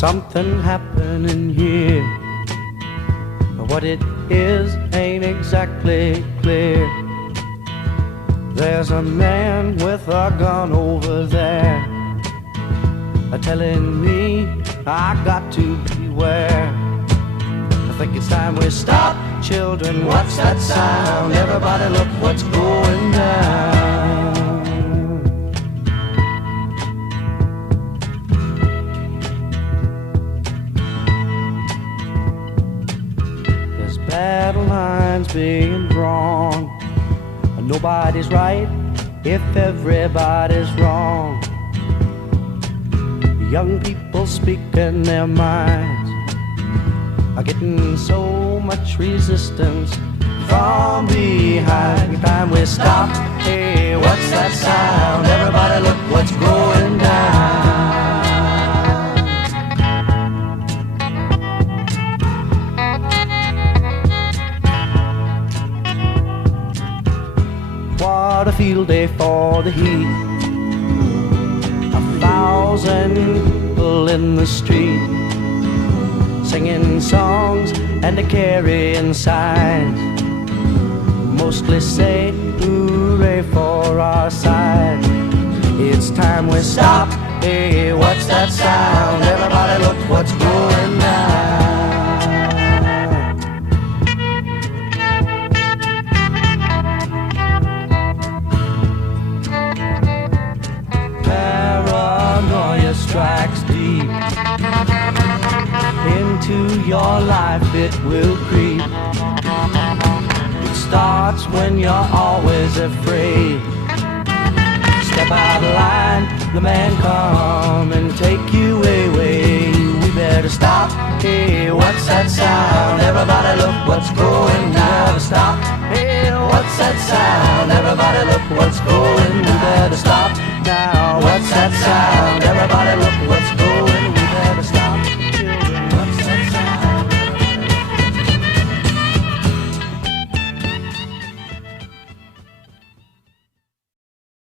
something happening here. What it is ain't exactly clear. There's a man with a gun over there, telling me I got to beware. I think it's time we stop. Children, what's that sound? Everybody look what's going down. There's battle lines being drawn. Nobody's right if everybody's wrong. Young people speaking their minds are getting so much resistance from behind. Time we stop. Hey, what's that sound? Everybody look what's going down. What a field day for the heat. 1,000 people in the street, singing songs and carrying signs, mostly say hooray for our side. It's time we stop. Hey, what's that sound? Everybody look what's going down. Paranoia strikes deep into your life, it will creep. It starts when you're always afraid. Step out of line, the man come and take you away. We better stop. Hey, what's that sound? Everybody look what's going down. Stop. Hey, what's that sound? Everybody look what's going